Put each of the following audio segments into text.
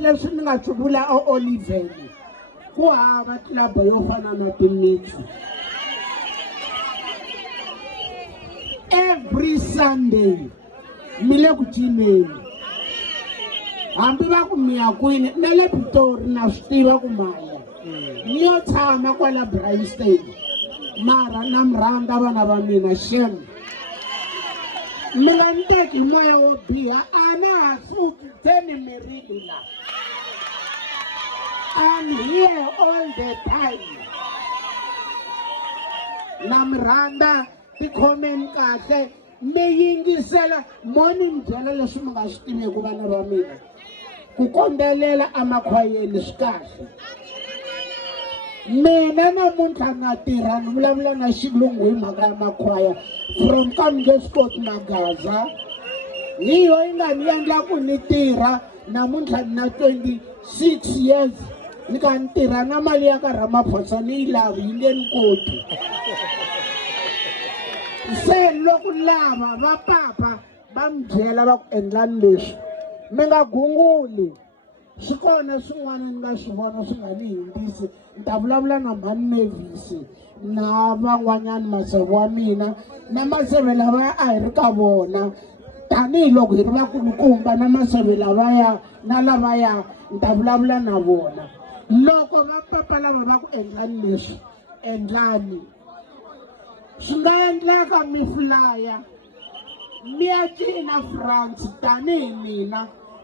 leswi ni nga swi vula Oliveri ku hava tlilaba yo fana na Timintsu. Every Sunday mi le ku cineni hambi va ku mi ya kwini na le Pitori na swi tiva ku maya ni yo tshama kwala Bryanston mara na mi rhandza vana va mina shem mi nga ni teki hi moya wo biha a na ha suki teni mi rili la. I'm here all the time. Na mi rhandza ti-comment kahle mi yingisela morning byela leswi mi nga swi tiveki vana va mina ku kombelela amakhwayeni swi kahle. Mina namuntlha na tirha ni vulavula na xilungu hi mhaka ya makhwaya from Kamgesport Magaza hi yo yi nga ni endla ku ni tirha namuntlha na 26 years ni ka ni tirha na mali ya ka Ramaphosa ni yi lavi yi nge ni koti. Se loko lava va papa va mi byela va ku endlani leswi mi nga gunguli swi kona swin'wana ni nga swi vona swi nga ni hindzisi ni ta vulavula na mhani Mavis na van'wanyana maseve wa mina na maseve lava a hi ri ka vona tanihiloko hi ri vakulukumba na maseve lavaya na lavaya ni ta vulavula na vona. Loko va papa lava va ku endlani leswi endlani swi nga endleka mi flya mi ya cina France tanihi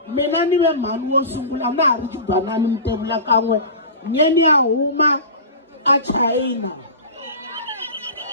mina ni ve mhani wo sungula na ha ri Kibanani mi tevula kan'we nye ni ya huma a China